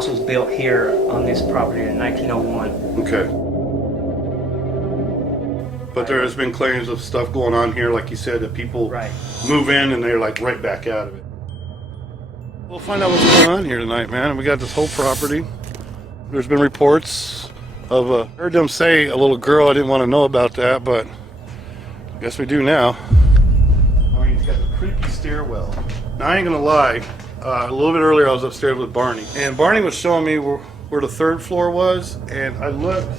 house was built here on this property in 1901. Okay. But there has been claims of stuff going on here, like you said, that people move in and they're like right back out of it. We'll find out what's going on here tonight, man. We got this whole property. There's been reports of, I heard them say a little girl. I didn't want to know about that, but I guess we do now. I mean, it's got the creepy stairwell. Now, I ain't gonna lie. A little bit earlier, I was upstairs with Barney, and Barney was showing me where the third floor was, and I looked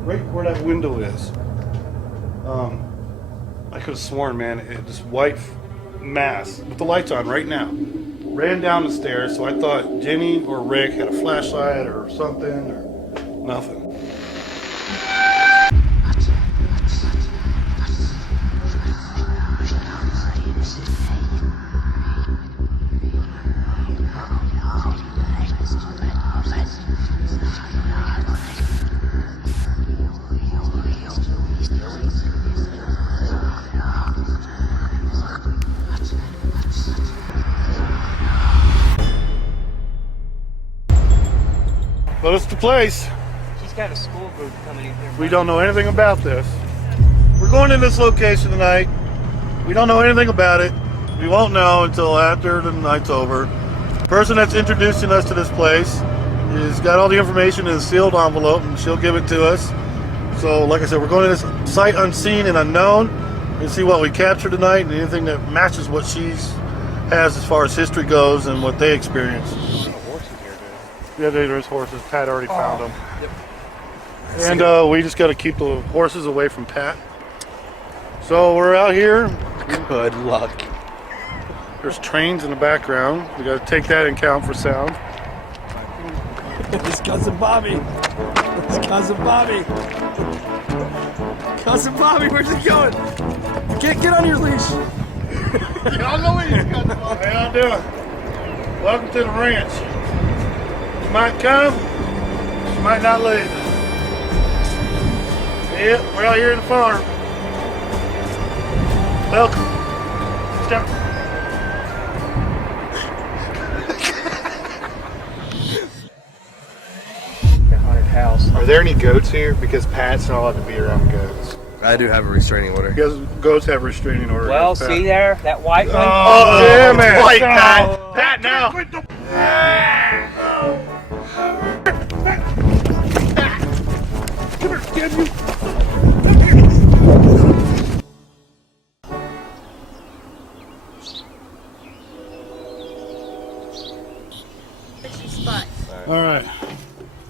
right where that window is. I could have sworn, man, this white mass with the lights on right now ran down the stairs. So I thought Jenny or Rick had a flashlight or something, or nothing. But it's the place. She's got a school group coming in here. We don't know anything about this. We're going in this location tonight. We don't know anything about it. We won't know until after the night's over. The person that's introducing us to this place has got all the information in a sealed envelope, and she'll give it to us. So, like I said, we're going to this sight unseen and unknown and see what we capture tonight and anything that matches what she has as far as history goes and what they experienced. Yeah, there's horses. Pat already found them. Yep. And we just got to keep the horses away from Pat. So we're out here. Good luck. There's trains in the background. We got to take that in count for sound. It's Cousin Bobby. It's Cousin Bobby. Cousin Bobby, where's he going? Get on your leash. Y'all know where he's Cousin Bobby. How y'all doing? Welcome to the ranch. You might come, you might not leave. Yeah, we're out here in the farm. Welcome. Step. The haunted house. Are there any goats here? Because Pat's not allowed to be around goats. I do have a restraining order. Because goats have restraining orders. Well, see there, that white one? Oh, yeah, man. White Pat. Pat now. All right.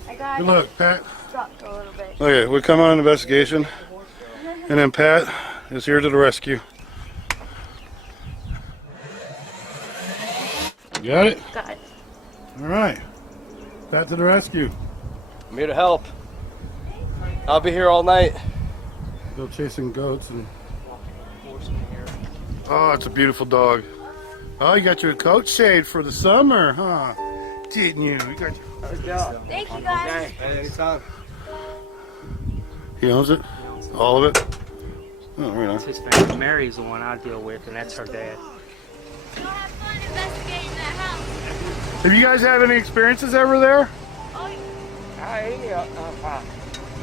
I got Good luck, Pat. dropped a little bit. Okay, we come on an investigation, and then Pat is here to the rescue. You got it? Got it. All right. Pat to the rescue. I'm here to help. I'll be here all night. Go chasing goats and. Oh, it's a beautiful dog. Oh, you got your coat shade for the summer, huh? Didn't you? You got your. Thank you guys. Hey, anytime. He owns it? All of it? Oh, very nice. His family. Mary's the one I deal with, and that's her dad. You'll have fun investigating that house. Have you guys had any experiences ever there? Oh,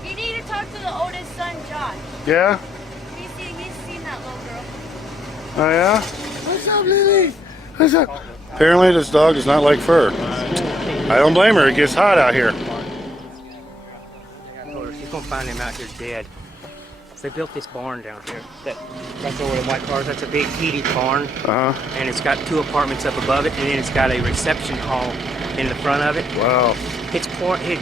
you need to talk to the oldest son, Josh. Yeah? He's seen that little girl. Oh, yeah? What's up, Lily? What's up? Apparently, this dog does not like fur. I don't blame her. It gets hot out here. She's gonna find him out here dead. They built this barn down here. That's where the white cars. That's a big heated barn, and it's got 2 apartments up above it, and then it's got a reception hall in the front of it. Wow. It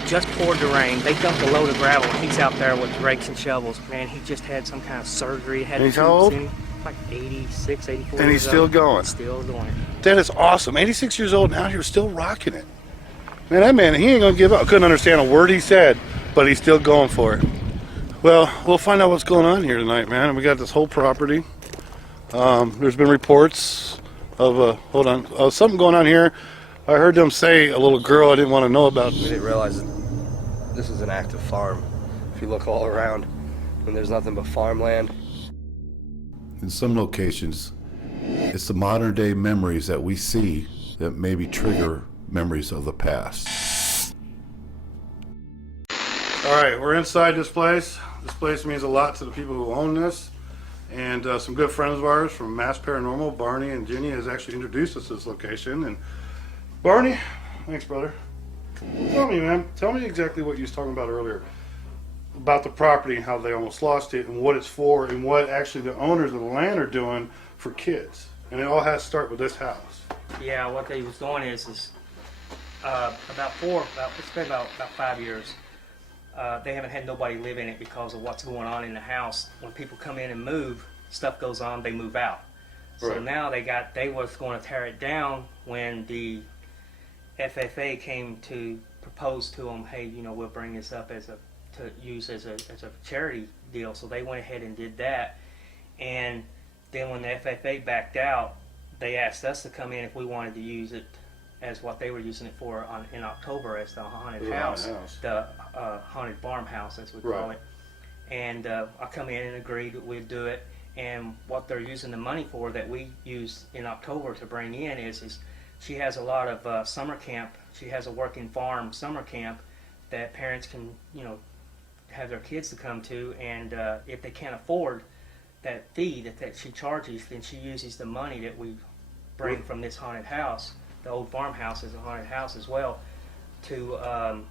just poured the rain. They dumped a load of gravel, and he's out there with rakes and shovels. Man, he just had some kind of surgery. Had And he's how old? Like 86, 84. And he's still going. Still going. That is awesome. 86 years old and out here still rocking it. Man, that man, he ain't gonna give up. Couldn't understand a word he said, but he's still going for it. Well, we'll find out what's going on here tonight, man. We got this whole property. There's been reports of something going on here. I heard them say a little girl I didn't want to know about. We didn't realize that this is an active farm. If you look all around, and there's nothing but farmland. In some locations, it's the modern day memories that we see that maybe trigger memories of the past. All right, we're inside this place. This place means a lot to the people who own this. And some good friends of ours from Mass Paranormal, Barney and Ginny, has actually introduced us to this location. And Barney, thanks, brother. Tell me, man. Tell me exactly what you was talking about earlier about the property and how they almost lost it and what it's for and what actually the owners of the land are doing for kids. And it all has to start with this house. Yeah, what they was doing is it's been about 5 years. They haven't had nobody live in it because of what's going on in the house. When people come in and move, stuff goes on, they move out. So Right. now they was going to tear it down when the FFA came to propose to them, hey, we'll bring this up to use as a charity deal. So they went ahead and did that. And then when the FFA backed out, they asked us to come in if we wanted to use it as what they were using it for in October as the haunted house, the haunted farmhouse as we call it. And I come in and agreed that we'd do it. And what they're using the money for that we used in October to bring in is she has a lot of summer camp. She has a working farm summer camp that parents can have their kids to come to, and if they can't afford that fee that she charges, then she uses the money that we bring from this haunted house. The old farmhouse is a haunted house as well, to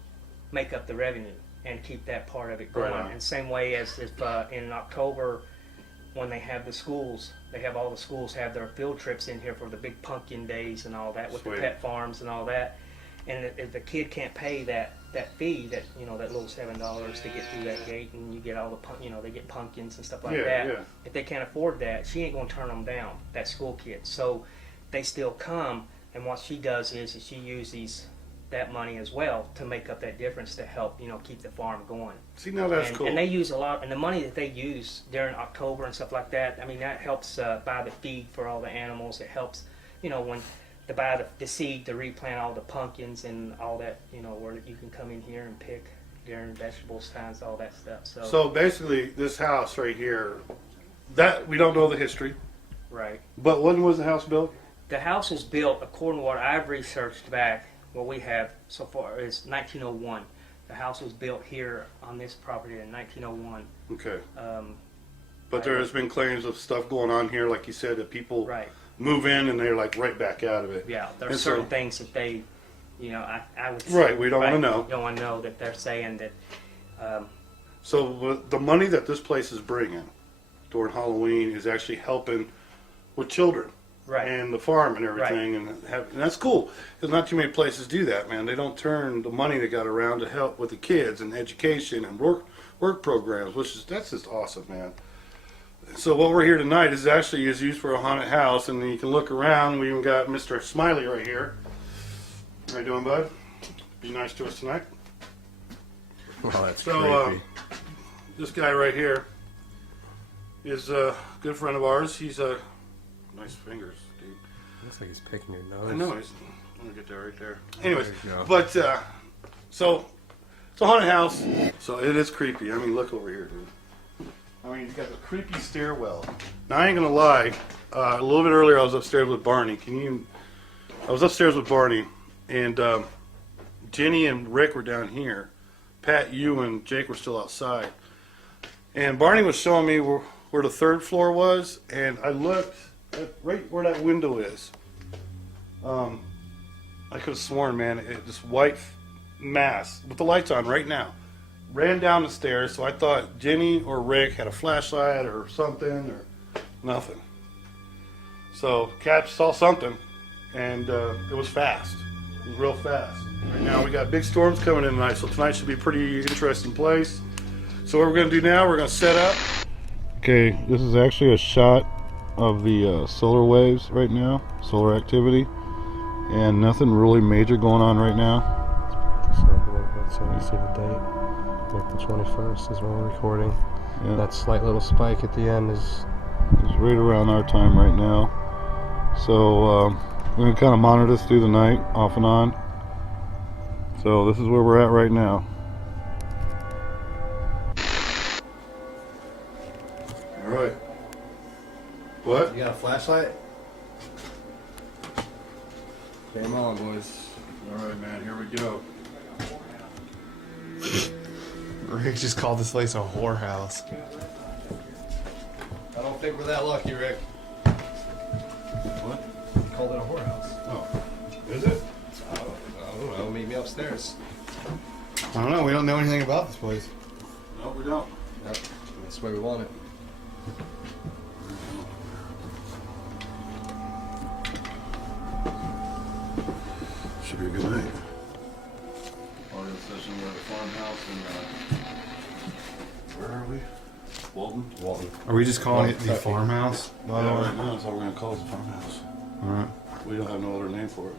make up the revenue and keep that part of it going. Right. And same way as if in October when they have the schools, all the schools have their field trips in here for the big pumpkin days and all that with Sweet. the pet farms and all that. And if the kid can't pay that fee, that that little $7 to get through that gate, and you get all the they get pumpkins and stuff like that. Yeah. If they can't afford that, she ain't gonna turn them down. That school kid, so they still come. And what she does is she uses that money as well to make up that difference to help keep the farm going. See, now that's cool. And they use a lot, and the money that they use during October and stuff like that. I mean, that helps buy the feed for all the animals. It helps when to buy the seed to replant all the pumpkins and all that, where you can come in here and pick during vegetables times, all that stuff. So basically, this house right here, that we don't know the history. Right. But when was the house built? The house was built, according to what I've researched back, what we have so far is 1901. The house was built here on this property in 1901. Okay. But there has been claims of stuff going on here, like you said, that people move in and they're like right back out of it. Yeah, there's certain things that they, I would say. Right, we don't want to know. You don't want to know that they're saying that. So the money that this place is bringing during Halloween is actually helping with children. Right. And the farm and everything, and that's cool. Because not too many places do that, man. They don't turn the money they got around to help with the kids and education and work programs, that's just awesome, man. So what we're here tonight is used for a haunted house, and then you can look around. We even got Mr. Smiley right here. How you doing, bud? Be nice to us tonight. Oh, that's creepy. This guy right here is a good friend of ours. He's a nice fingers, dude. Looks like he's picking your nose. I know. I'm gonna get that right there. Anyways, but so it's a haunted house, so it is creepy. I mean, look over here, dude. I mean, you've got the creepy stairwell. Now, I ain't gonna lie. A little bit earlier, I was upstairs with Barney. I was upstairs with Barney, and Jenny and Rick were down here. Pat, you, and Jake were still outside. And Barney was showing me where the third floor was, and I looked right where that window is. I could have sworn, man, this white mass with the lights on right now ran down the stairs. So I thought Jenny or Rick had a flashlight or something, or nothing. So Cat saw something, and it was fast. It was real fast. Right now we got big storms coming in tonight, so tonight should be a pretty interesting place. So what we're going to do now, we're going to set up. Okay, this is actually a shot of the solar waves right now, solar activity, and nothing really major going on right now. Let's put this up a little bit so you see the date. Like the 21st is when we're recording. Yeah. That slight little spike at the end is right around our time right now. So we're going to kind of monitor this through the night, off and on. So this is where we're at right now. All right. What? You got a flashlight? Game on, boys. All right, man. Here we go. Rick just called this place a whorehouse. I don't think we're that lucky, Rick. What? You called it a whorehouse. Oh, is it? I don't know. Meet me upstairs. I don't know. We don't know anything about this place. No, we don't. Yep. That's the way we want it. Should be a good night. Audio session. We're at the farmhouse in, where are we? Walton? Walton. Are we just calling it the Kentucky. farmhouse? By the Yeah, way? right now that's all we're gonna call it, the farmhouse. All right. We don't have no other name for it.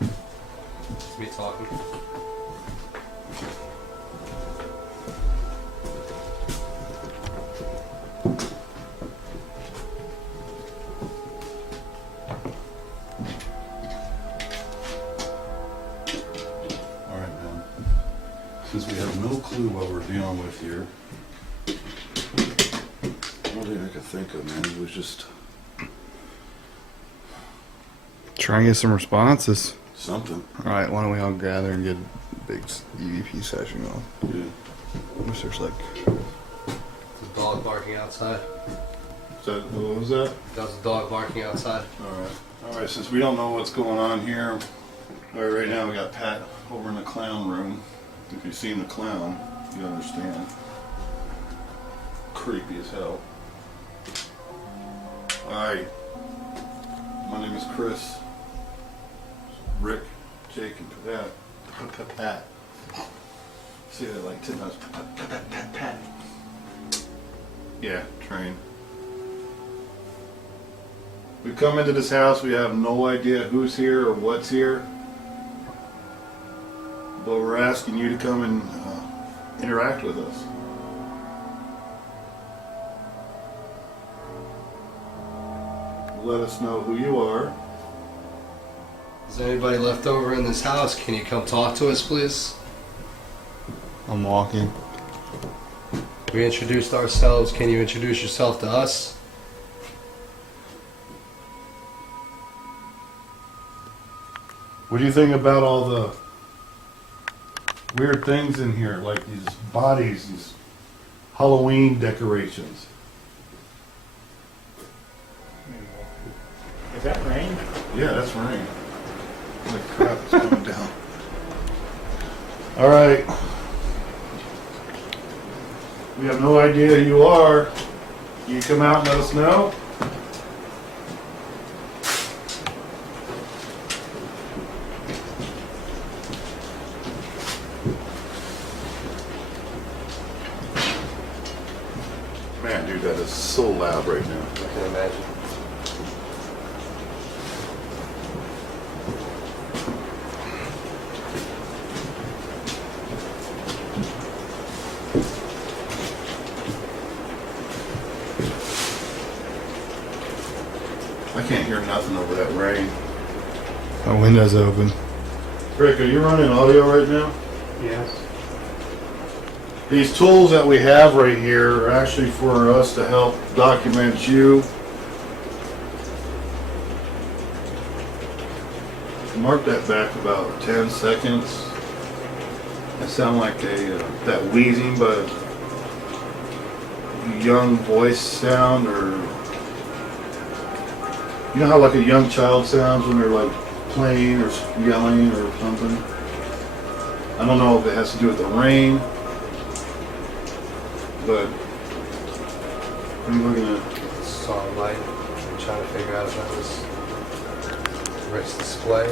It's me talking. All right, Ben. Since we have no clue what we're dealing with here, the only thing I could think of, man, was just Try and get some responses. something. All right. Why don't we all gather and get a big EVP session going? Yeah. Wish there's like. There's a dog barking outside. What was that? That was a dog barking outside. All right. Since we don't know what's going on here, right now we got Pat over in the clown room. If you've seen the clown, you understand. Creepy as hell. All right. My name is Chris. Rick, Jake, and Pat. Pat. See that like 10 times. Pat. Yeah, train. We come into this house, we have no idea who's here or what's here. But we're asking you to come and interact with us. Let us know who you are. Is there anybody left over in this house? Can you come talk to us, please? I'm walking. We introduced ourselves. Can you introduce yourself to us? What do you think about all the weird things in here, like these bodies, these Halloween decorations? Is that rain? Yeah, that's rain. Holy crap, it's coming down. All right. We have no idea who you are. You come out and let us know? Man, dude, that is so loud right now. I can imagine. I can't hear nothing over that rain. My window's open. Rick, are you running audio right now? Yes. These tools that we have right here are actually for us to help document you. Mark that back about 10 seconds. That sound like that wheezing but young voice sound, or you know how like a young child sounds when they're like playing or yelling or something? I don't know if it has to do with the rain, but what are you looking at? Saw a light. I'm trying to figure out if that was Rick's display.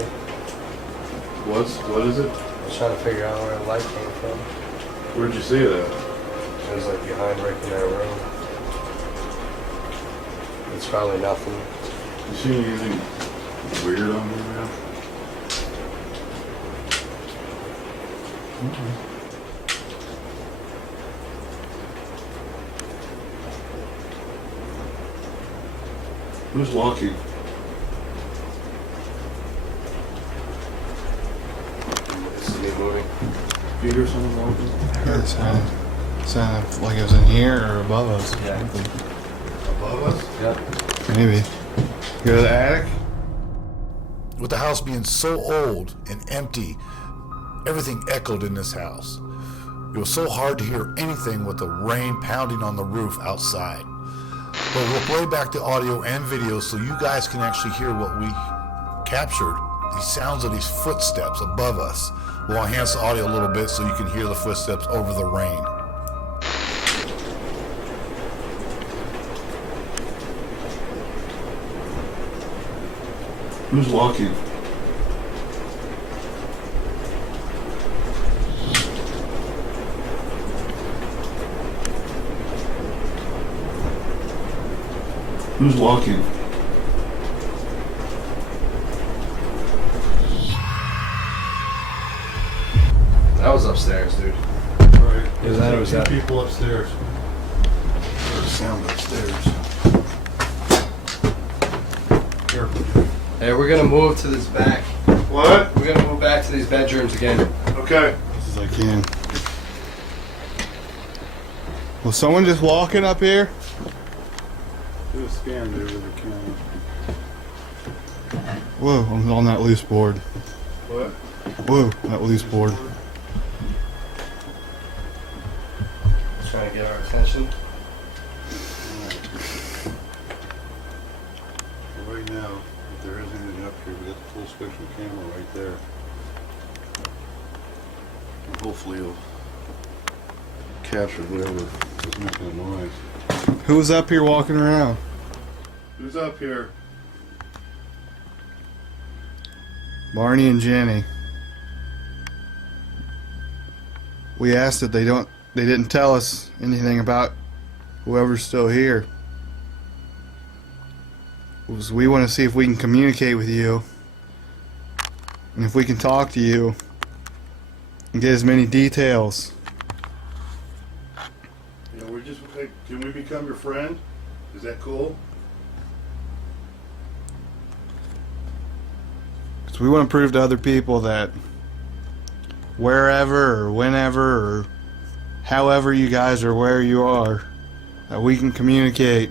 What is it? I was trying to figure out where the light came from. Where'd you see that? It was like behind Rick in their room. It's probably nothing. You see anything weird on here, man? Who's walking? moving. You hear someone walking? Yeah, it sounded like it was in here or above us. Yeah. Above us? Yep. Maybe. Go to the attic? With the house being so old and empty, everything echoed in this house. It was so hard to hear anything with the rain pounding on the roof outside. But we'll play back the audio and video so you guys can actually hear what we captured, the sounds of these footsteps above us. We'll enhance the audio a little bit so you can hear the footsteps over the rain. Who's walking? Who's walking? That was upstairs, dude. Right. Is that or was that? People upstairs. There's sound upstairs. Careful. Hey, we're gonna move to this back. What? We're gonna move back to these bedrooms again. Okay. As I can. Was someone just walking up here? Do a scan, dude, with the camera. Whoa, I'm on that loose board. What? Whoa, that loose board. Trying to get our attention. Well, right now, if there is anything up here, we got the full spectrum camera right there. And hopefully it'll capture whatever is making a noise. Who was up here walking around? Who's up here? Barney and Jenny. We asked that they didn't tell us anything about whoever's still here. We want to see if we can communicate with you. And if we can talk to you and get as many details. Yeah, we're just, hey, can we become your friend? Is that cool? Because we want to prove to other people that wherever or whenever or however you guys are where you are, that we can communicate.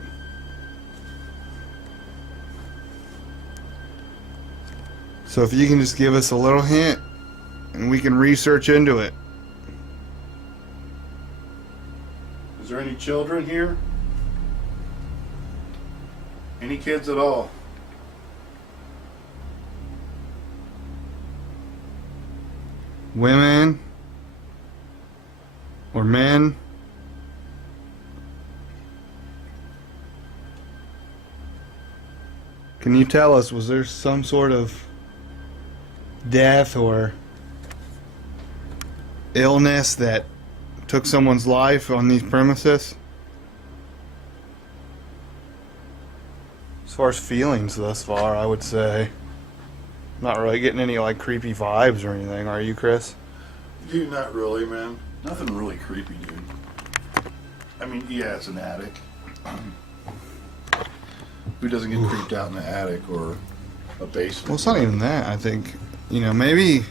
So if you can just give us a little hint and we can research into it. Is there any children here? Any kids at all? Women or men. Can you tell us, was there some sort of death or illness that took someone's life on these premises? As far as feelings thus far, I would say not really getting any like creepy vibes or anything, are you, Chris? Dude, not really, man. Nothing really creepy, dude. I mean, yeah, it's an attic. Who doesn't get creeped out in the attic or a basement? Well, it's not even that. I think, maybe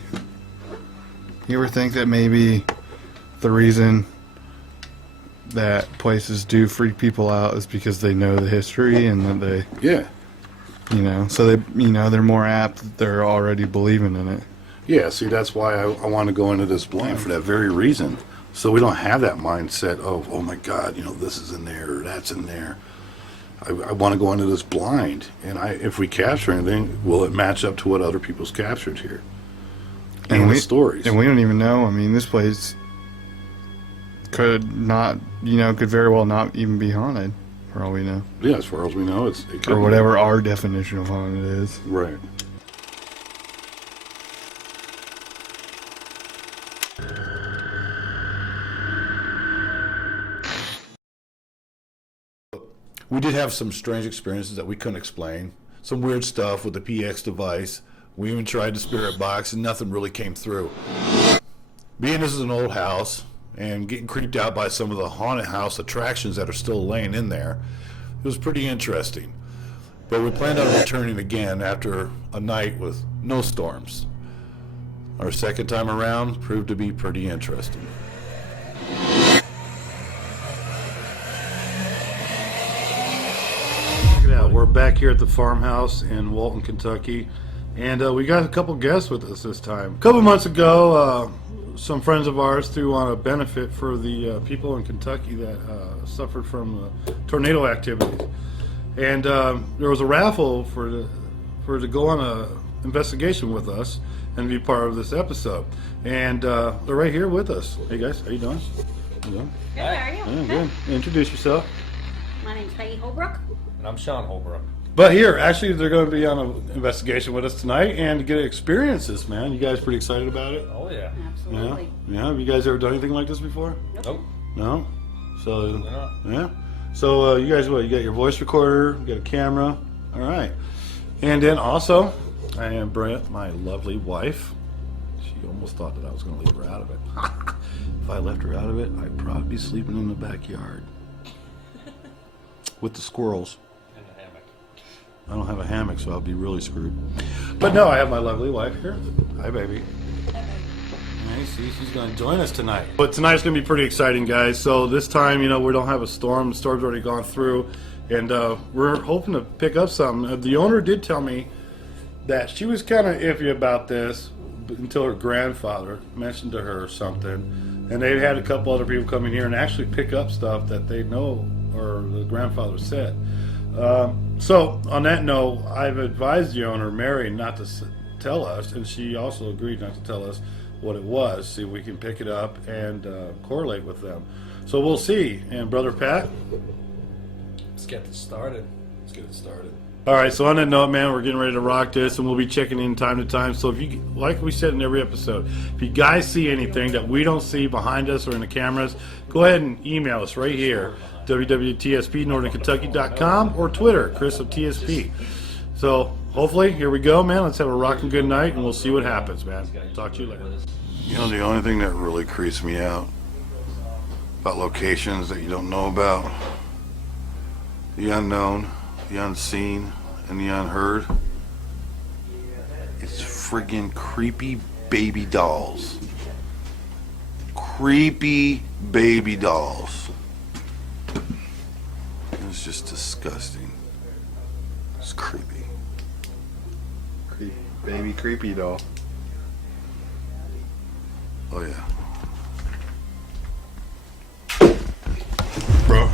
you ever think that maybe the reason that places do freak people out is because they know the history and that they, Yeah. so they, they're more apt that they're already believing in it. Yeah, see, that's why I want to go into this blind for that very reason. So we don't have that mindset of, oh my God, this is in there or that's in there. I want to go into this blind, and if we capture anything, will it match up to what other people's captured here? And the stories. And we don't even know. I mean, this place could not, could very well not even be haunted, for all we know. Yeah, as far as we know, it could Or be. whatever our definition of haunted is. Right. We did have some strange experiences that we couldn't explain. Some weird stuff with the PX device. We even tried the spirit box and nothing really came through. Being this is an old house and getting creeped out by some of the haunted house attractions that are still laying in there, it was pretty interesting. But we planned on returning again after a night with no storms. Our second time around proved to be pretty interesting. Check it out. We're back here at the farmhouse in Walton, Kentucky, and we got a couple guests with us this time. A couple months ago, some friends of ours threw on a benefit for the people in Kentucky that suffered from tornado activities, and there was a raffle for to go on a investigation with us and be part of this episode. And they're right here with us. Hey guys, how you doing? How you doing? Good, how are you? Yeah, good. Introduce yourself. My name's Peggy Holbrook. And I'm Sean Holbrook. But here, actually, they're going to be on an investigation with us tonight and get to experience this, man. You guys pretty excited about it? Oh, yeah. Absolutely. Yeah. Have you guys ever done anything like this before? Nope. No? So, not. yeah. So, you guys, what? You got your voice recorder, you got a camera. All right. And then also, I am Brent, my lovely wife. She almost thought that I was going to leave her out of it. If I left her out of it, I'd probably be sleeping in the backyard with the squirrels. In the hammock. I don't have a hammock, so I'll be really screwed. But no, I have my lovely wife here. Hi, baby. Hey, see, she's going to join us tonight. But tonight's going to be pretty exciting, guys. So this time, you know, we don't have a storm. The storm's already gone through. And we're hoping to pick up something. The owner did tell me that she was kind of iffy about this until her grandfather mentioned to her something. And they had a couple other people come in here and actually pick up stuff that they know or the grandfather said. So on that note, I've advised the owner, Mary, not to tell us, and she also agreed not to tell us what it was. See if we can pick it up and correlate with them. So we'll see. And Brother Pat? Let's get this started. Let's get it started. All right, so on that note, man, we're getting ready to rock this, and we'll be checking in time to time. So if you, like we said in every episode, if you guys see anything that we don't see behind us or in the cameras, go ahead and email us right here, www.tspnorthernkentucky.com, or Twitter, Chris of TSP. So hopefully, here we go, man. Let's have a rocking good night, and we'll see what happens, man. Talk to you later. You know, the only thing that really creeps me out about locations that you don't know about, the unknown, the unseen, and the unheard, it's friggin' creepy baby dolls. Creepy baby dolls. It's just disgusting. It's creepy. Baby creepy doll. Oh yeah. Bro,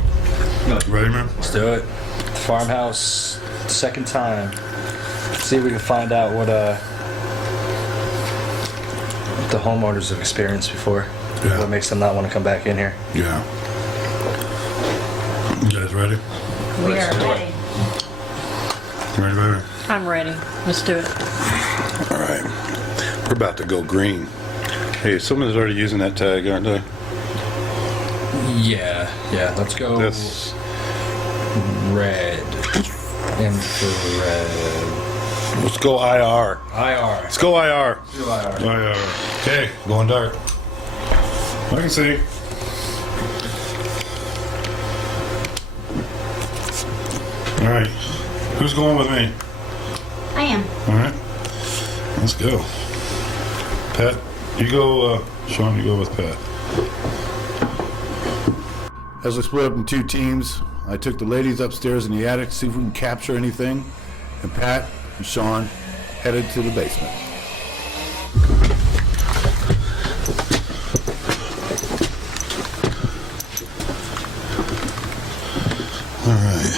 ready, man? Let's do it. Farmhouse, second time. See if we can find out what the homeowners have experienced before. Yeah. What makes them not want to come back in here. Yeah. You guys ready? We are ready. Ready, baby? I'm ready. Let's do it. All right. We're about to go green. Hey, someone's already using that tag, aren't they? Yeah, let's go That's red. Infrared. Let's go IR. IR. Let's go IR. Do IR. IR. Okay, going dark. I can see. All right. Who's going with me? I am. All right. Let's go. Pat, you go. Sean, you go with Pat. As we split up in two teams, I took the ladies upstairs in the attic to see if we can capture anything, and Pat and Sean headed to the basement. All right.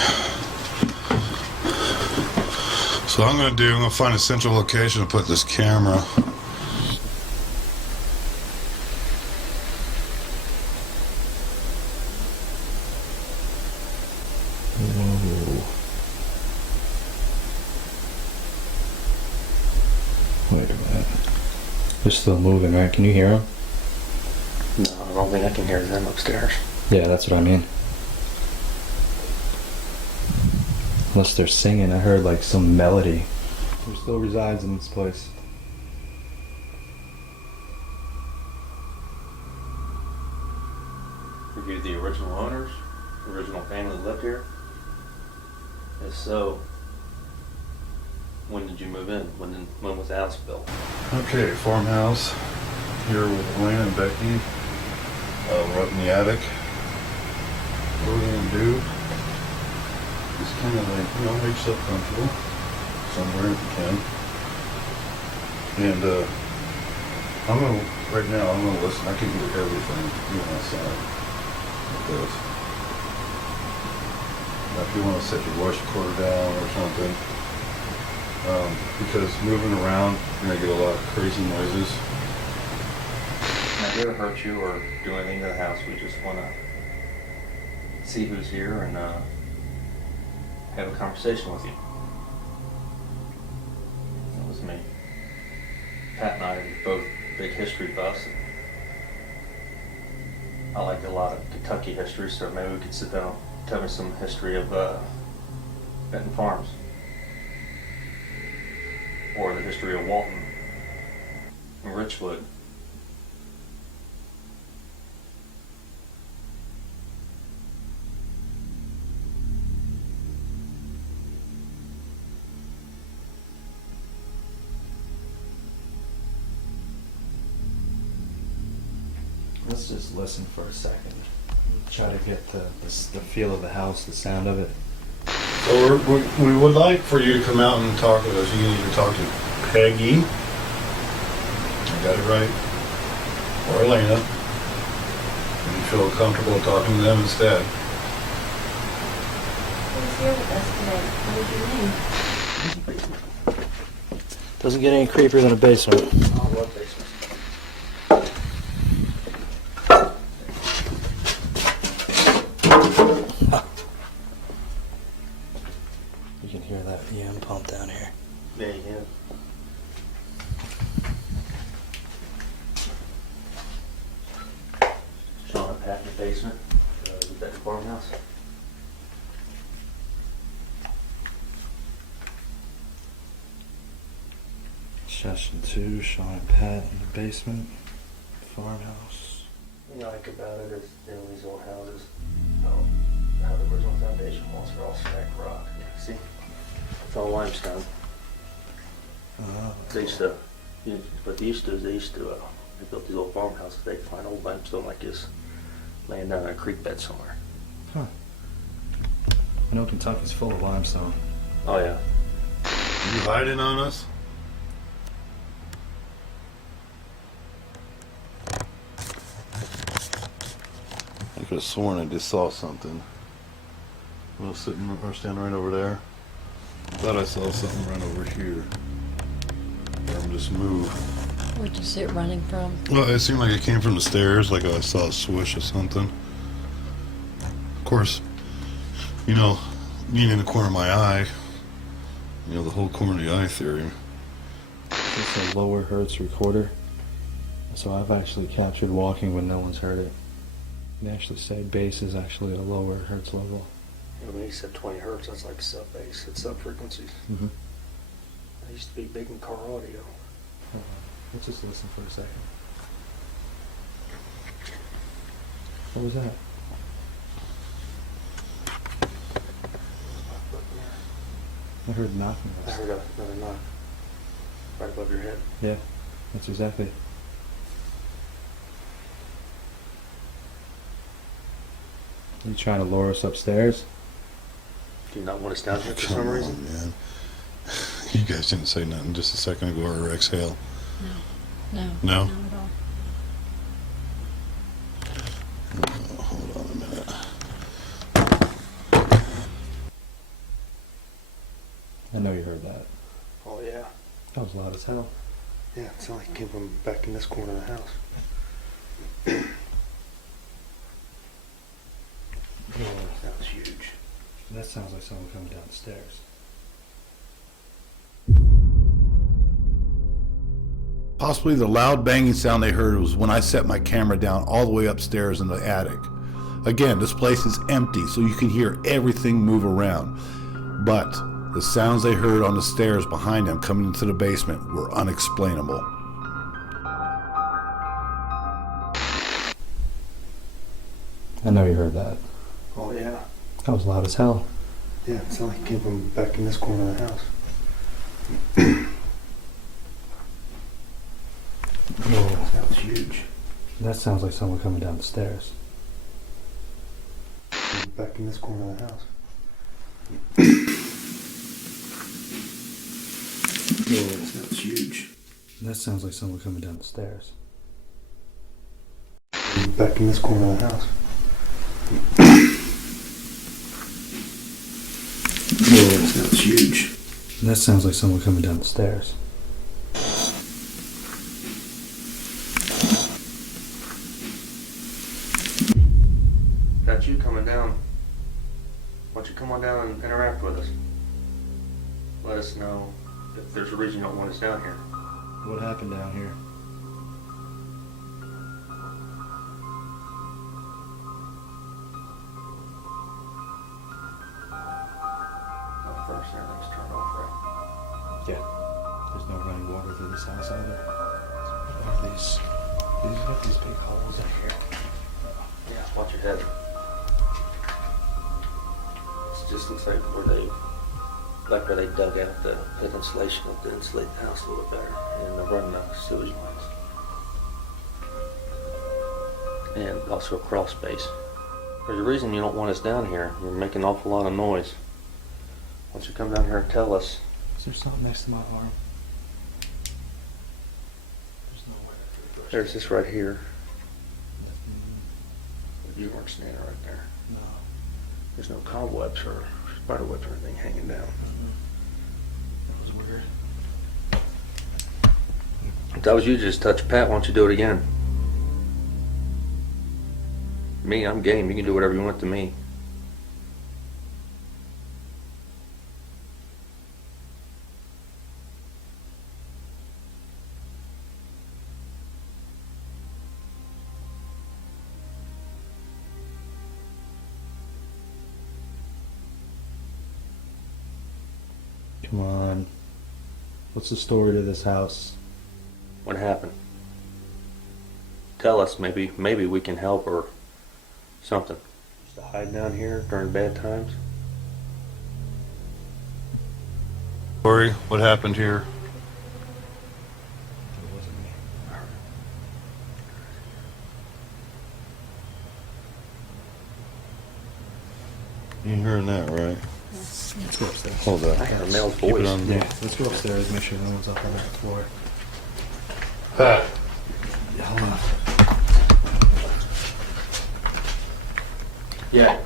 So what I'm going to find a central location to put this camera. Wait a minute. They're still moving, right? Can you hear them? No, I don't think I can hear them upstairs. Yeah, that's what I mean. Unless they're singing, I heard like some melody. Who still resides in this place? Forget the original owners, original family that lived here. If so, When did you move in? When was the house built? Okay, farmhouse here with Elena and Becky. We're up in the attic. What we're gonna do is kind of like, make yourself comfortable somewhere if you can. And right now I'm gonna listen. I can hear everything even outside like this. Now if you want to set your voice recorder down or something, because moving around, you're gonna get a lot of crazy noises. Not here to hurt you or do anything to the house. We just want to see who's here and have a conversation with you. That was me. Pat and I are both big history buffs. I like a lot of Kentucky history, so maybe we could sit down and tell me some history of Benton Farms. Or the history of Walton and Richwood. Let's just listen for a second. Try to get the feel of the house, the sound of it. So we would like for you to come out and talk with us. You can either talk to Peggy, I got it right, or Elena. If you feel comfortable talking to them instead. Who's here with us today? What is your name? Doesn't get any creepier than a basement. I love basements. You can hear that EM pump down here. Yeah, you can. Sean and Pat in the basement. The Benton farmhouse. Session 2, Sean and Pat in the basement. Farmhouse. What I like about it is, these old houses, how the original foundation walls are all stacked rock. See? It's all limestone. They used to, what they used to do is they built these old farmhouses. They'd find old limestone like this laying down in a creek bed somewhere. Huh. I know Kentucky's full of limestone. Oh yeah. You hiding on us? I could have sworn I just saw something. I was sitting or standing right over there. I thought I saw something run over here. Or just move. Where'd you see it running from? Well, it seemed like it came from the stairs, like I saw a swish or something. Of course, being in the corner of my eye, the whole corner of the eye theory. It's a lower hertz recorder. So I've actually captured walking when no one's heard it. They actually say bass is actually a lower hertz level. When he said 20 hertz, that's like sub-bass. It's sub-frequencies. Mm-hmm. That used to be big in car audio. Let's just listen for a second. What was that? I heard knocking. I heard another knock right above your head. Yeah, that's exactly. You trying to lure us upstairs? Do you not want us down here for some Come reason? on, man. You guys didn't say nothing just a second ago or exhale. No. No? Not at all. Oh, hold on a minute. I know you heard that. Oh yeah. That was loud as hell. Yeah, it sounded like it came from back in this corner of the house. That was huge. That sounds like someone coming down the stairs. Possibly the loud banging sound they heard was when I set my camera down all the way upstairs in the attic. Again, this place is empty, so you can hear everything move around. But the sounds they heard on the stairs behind them coming into the basement were unexplainable. I know you heard that. Oh yeah. That was loud as hell. Yeah, it sounded like it came from back in this corner of the house. That was huge. That sounds like someone coming down the stairs. Back in this corner of the house. That was huge. That sounds like someone coming down the stairs. Back in this corner of the house. That was huge. That sounds like someone coming down the stairs. That's you coming down. Why don't you come on down and interact with us? Let us know if there's a reason you don't want us down here. What happened down here? Well, first, everything's turned off, right? Yeah. There's no running water through this house either. What are these? These got these big holes in here. Yeah, watch your head. It just looks like where they dug out the insulation to insulate the house a little better, and they run the sewage lines. And also a crawl space. There's a reason you don't want us down here. You're making an awful lot of noise. Why don't you come down here and tell us? Is there something next to my arm? There's nowhere to go. There's this right here. You weren't standing right there. No. There's no cobwebs or spider webs or anything hanging down. That was weird. If that was you, just touch Pat. Why don't you do it again? Me, I'm game. You can do whatever you want to me. Come on. What's the story to this house? What happened? Tell us. Maybe we can help or something. Used to hide down here during bad times. Corey, what happened here? It wasn't me. You hearing that, right? Let's go upstairs. Hold that. I heard a male's Keep it voice. on. Yeah, let's go upstairs, make sure no one's up on that floor. Pat. Yeah, hold on. Yeah.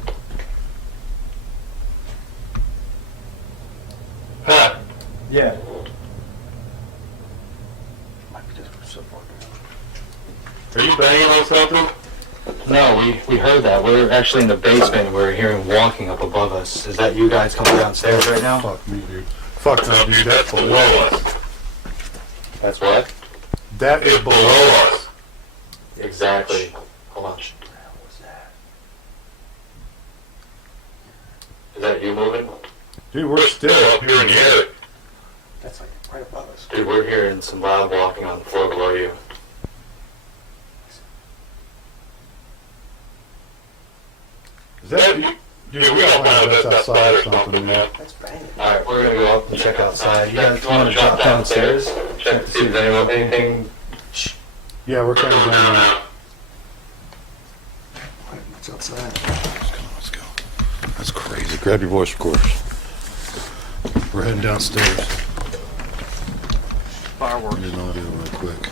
Pat. Yeah. Might be just so far down. Are you banging on something? No, we heard that. We're actually in the basement. We're hearing walking up above us. Is that you guys coming downstairs right now? Fuck me, dude. Fuck no, dude. That's below us. That's what? That is below us. Exactly. Hold on. What the hell was that? Is that you moving? Dude, we're still up here in the attic. That's like right above us. Dude, we're hearing some loud walking on the floor below you. Is that you? Dude, we gotta find out that's outside or something, man. That's banging. Alright, we're gonna go up and check outside. You guys want to drop downstairs? Check to see if there's anything. Yeah, we're coming down now. It's outside. Let's go. That's crazy. Grab your voice recorders. We're heading downstairs. Fireworks. I need an audio real quick.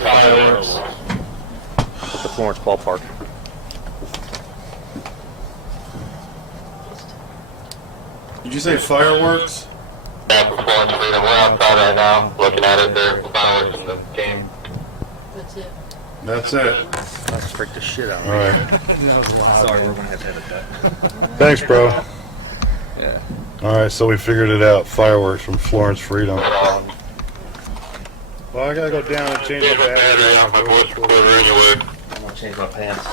Fireworks. At the Florence ballpark. Did you say fireworks? Yeah, Florence Freedom. We're outside right now, looking at it. There are fireworks in the game. That's it. That's it. That freaked the shit out of All me. right. Sorry, we're gonna have to have it done. Thanks, bro. Yeah. All right, so we figured it out. Fireworks from Florence Freedom. Well, I gotta go down and change the battery on my voice recorder anyway. I'm gonna change my pants.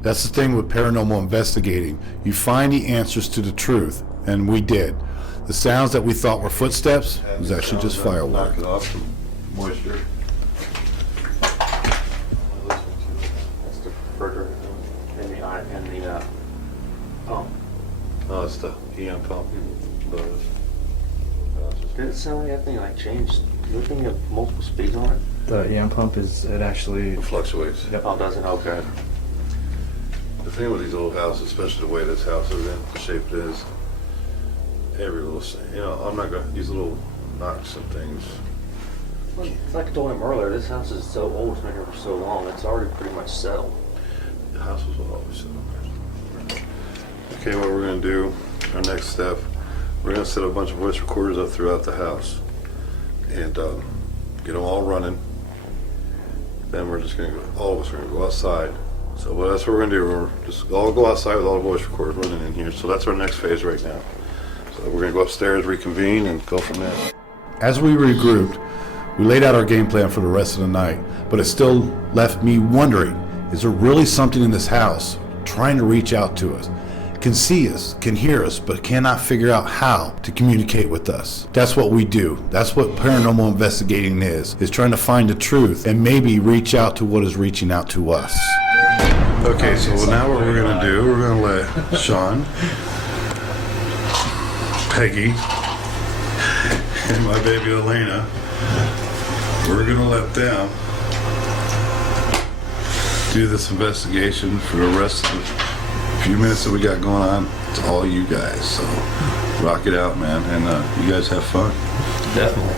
That's the thing with paranormal investigating. You find the answers to the truth, and we did. The sounds that we thought were footsteps was actually just fireworks. Knock it off some moisture. That's the refrigerator and the pump. Oh, it's the EM pump. Those. Did it sound like that thing like changed? Does the thing have multiple speeds on it? The EM pump it actually. It fluctuates. Yep. Oh, does it? Okay. The thing with these old houses, especially the way this house is in, the shape it is, every little, I'm not gonna, these little knocks and things. Well, it's like I told him earlier, this house is so old, it's been here for so long, it's already pretty much settled. The house was always set up. Okay, what we're gonna do, our next step, we're gonna set a bunch of voice recorders up throughout the house and get them all running. Then we're just gonna go, all of us are gonna go outside. So that's what we're gonna do. We're just all go outside with all the voice recorders running in here. So that's our next phase right now. So we're gonna go upstairs, reconvene, and go from there. As we regrouped, we laid out our game plan for the rest of the night, but it still left me wondering, is there really something in this house trying to reach out to us? Can see us, can hear us, but cannot figure out how to communicate with us. That's what we do. That's what paranormal investigating is trying to find the truth and maybe reach out to what is reaching out to us. Okay, so now what we're gonna do, we're gonna let Sean, Peggy, and my baby Elena, we're gonna let them do this investigation for the rest of the few minutes that we got going on. It's all you guys, so rock it out, man, and you guys have fun. Definitely.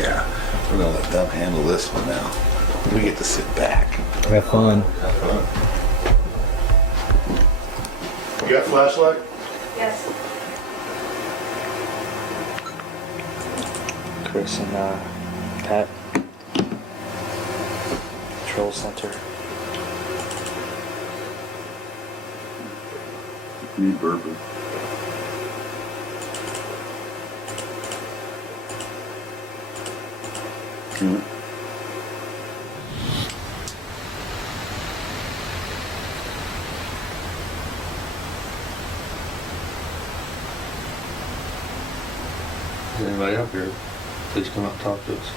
Yeah, we're gonna let them handle this one now. We get to sit back. Have fun. You got a flashlight? Yes. Chris and Pat. Control center. Need bourbon. Is anybody up here? Please come up and talk to us.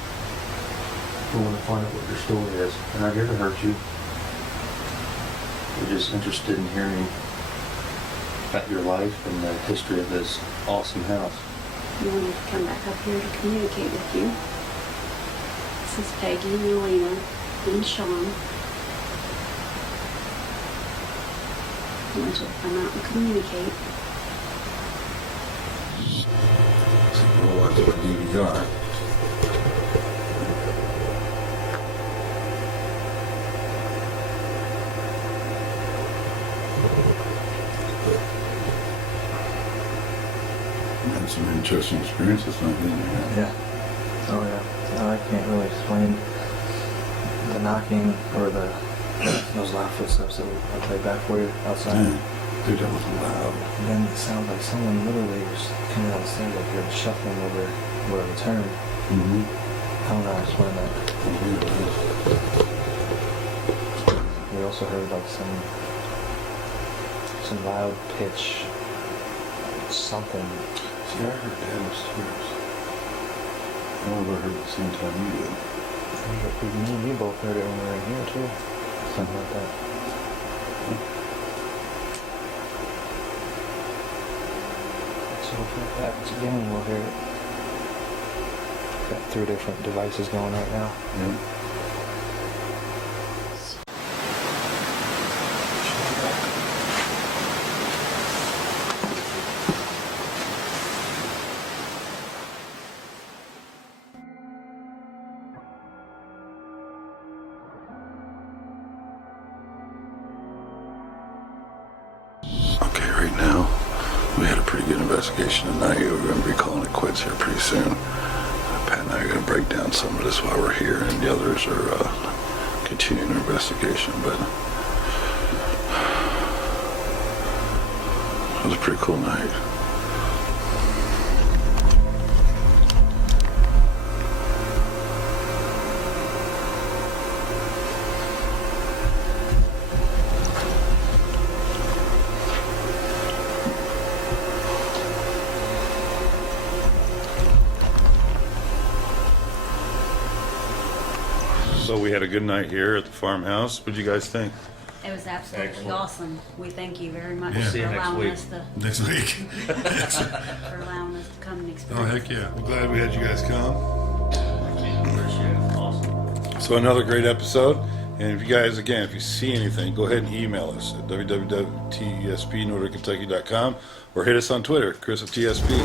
We want to find out what your story is. We're not here to hurt you. We're just interested in hearing about your life and the history of this awesome house. You wanted to come back up here to communicate with you. This is Peggy and Elena and Sean. I want you to come out and communicate. So we'll watch the DVR. Had some interesting experiences, didn't you? Yeah. Oh yeah. I can't really explain the knocking or those loud footsteps that I played back for you outside. Yeah. Dude, that was loud. And then it sounds like someone literally was coming down the stairs like they were shuffling over whatever turn. Mm-hmm. I don't know how to explain that. We also heard like some loud pitch, something. See, I heard that upstairs. I never heard it at the same time you did. Me and you both heard it when we were in here too. Something like that. So if it happens again, we'll hear it. Got 3 different devices going right now. Yeah. Okay, right now, we had a pretty good investigation tonight. We're going to be calling it quits here pretty soon. Pat and I are going to break down some of this while we're here, and the others are continuing their investigation, but it was a pretty cool night. So we had a good night here at the farmhouse. What did you guys think? It It was absolutely Excellent. awesome. We thank you very much Yeah. for See you next allowing week. us to Next week. for allowing us to come and Oh, experience. heck yeah. We're glad we had you guys come. Appreciate it. Awesome. So another great episode. And if you guys, again, if you see anything, go ahead and email us at www.tespnorthernkentucky.com or hit us on Twitter, Chris at TSP.